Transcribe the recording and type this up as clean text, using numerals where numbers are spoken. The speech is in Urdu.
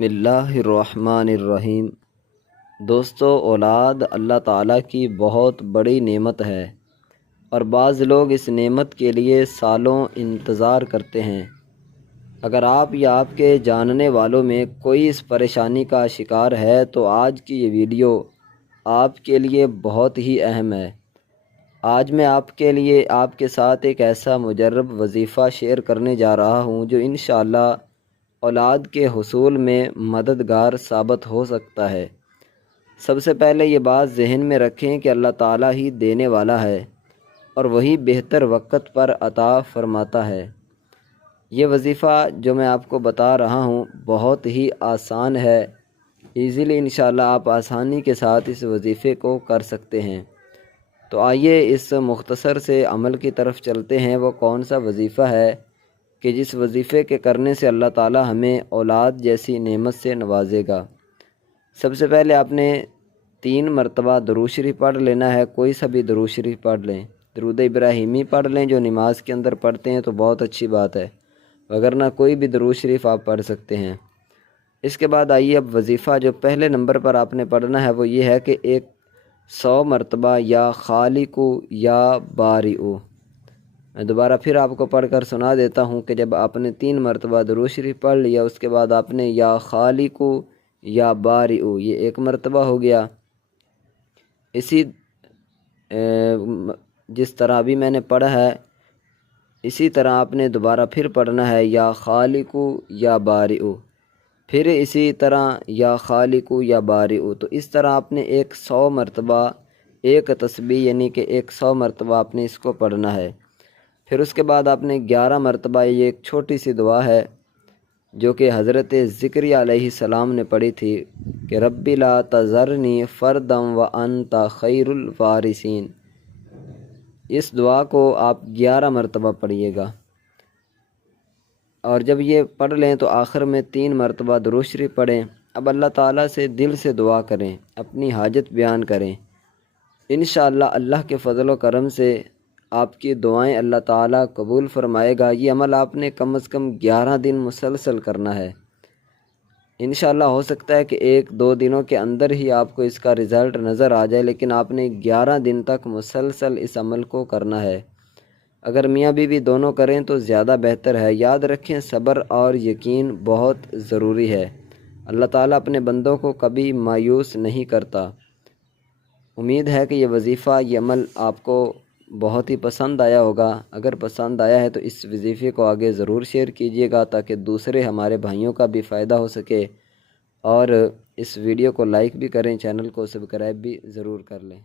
بسم اللہ الرحمن الرحیم۔ دوستو، اولاد اللہ تعالیٰ کی بہت بڑی نعمت ہے اور بعض لوگ اس نعمت کے لیے سالوں انتظار کرتے ہیں۔ اگر آپ یا آپ کے جاننے والوں میں کوئی اس پریشانی کا شکار ہے تو آج کی یہ ویڈیو آپ کے لیے بہت ہی اہم ہے۔ آج میں آپ کے لیے آپ کے ساتھ ایک ایسا مجرب وظیفہ شیئر کرنے جا رہا ہوں جو انشاءاللہ اولاد کے حصول میں مددگار ثابت ہو سکتا ہے۔ سب سے پہلے یہ بات ذہن میں رکھیں کہ اللہ تعالیٰ ہی دینے والا ہے اور وہی بہتر وقت پر عطا فرماتا ہے۔ یہ وظیفہ جو میں آپ کو بتا رہا ہوں بہت ہی آسان ہے۔ ایزیلی انشاءاللہ آپ آسانی کے ساتھ اس وظیفے کو کر سکتے ہیں۔ تو آئیے اس مختصر سے عمل کی طرف چلتے ہیں۔ وہ کون سا وظیفہ ہے کہ جس وظیفے کے کرنے سے اللہ تعالیٰ ہمیں اولاد جیسی نعمت سے نوازے گا۔ سب سے پہلے آپ نے 3 مرتبہ درود شریف پڑھ لینا ہے۔ کوئی سا بھی درود شریف پڑھ لیں، درود ابراہیمی پڑھ لیں جو نماز کے اندر پڑھتے ہیں تو بہت اچھی بات ہے، وگرنہ کوئی بھی درود شریف آپ پڑھ سکتے ہیں۔ اس کے بعد آئیے اب وظیفہ جو پہلے نمبر پر آپ نے پڑھنا ہے وہ یہ ہے کہ 100 مرتبہ یا خالق یا بارئ۔ میں دوبارہ پھر آپ کو پڑھ کر سنا دیتا ہوں کہ جب آپ نے 3 مرتبہ درود شریف پڑھ لیا، اس کے بعد آپ نے یا خالق یا بارئ، یہ 1 مرتبہ ہو گیا۔ اسی جس طرح ابھی میں نے پڑھا ہے اسی طرح آپ نے دوبارہ پھر پڑھنا ہے یا خالق یا بارئ، پھر اسی طرح یا خالق یا بارئ۔ تو اس طرح آپ نے 100 مرتبہ ایک تسبیح یعنی کہ 100 مرتبہ آپ نے اس کو پڑھنا ہے۔ پھر اس کے بعد آپ نے 11 مرتبہ یہ ایک چھوٹی سی دعا ہے جو کہ حضرت ذکریہ علیہ السلام نے پڑھی تھی کہ رب لا تذرنی فردا وانت خیر الوارثین۔ اس دعا کو آپ 11 مرتبہ پڑھیے گا، اور جب یہ پڑھ لیں تو آخر میں 3 مرتبہ درود شریف پڑھیں۔ اب اللہ تعالیٰ سے دل سے دعا کریں، اپنی حاجت بیان کریں۔ انشاءاللہ اللہ کے فضل و کرم سے آپ کی دعائیں اللہ تعالیٰ قبول فرمائے گا۔ یہ عمل آپ نے کم از کم 11 دن مسلسل کرنا ہے۔ انشاءاللہ ہو سکتا ہے کہ 1-2 دنوں کے اندر ہی آپ کو اس کا رزلٹ نظر آ جائے، لیکن آپ نے 11 دن تک مسلسل اس عمل کو کرنا ہے۔ اگر میاں بیوی دونوں کریں تو زیادہ بہتر ہے۔ یاد رکھیں صبر اور یقین بہت ضروری ہے۔ اللہ تعالیٰ اپنے بندوں کو کبھی مایوس نہیں کرتا۔ امید ہے کہ یہ وظیفہ، یہ عمل آپ کو بہت ہی پسند آیا ہوگا۔ اگر پسند آیا ہے تو اس وظیفے کو آگے ضرور شیئر کیجیے گا تاکہ دوسرے ہمارے بھائیوں کا بھی فائدہ ہو سکے، اور اس ویڈیو کو لائک بھی کریں، چینل کو سبسکرائب بھی ضرور کر لیں۔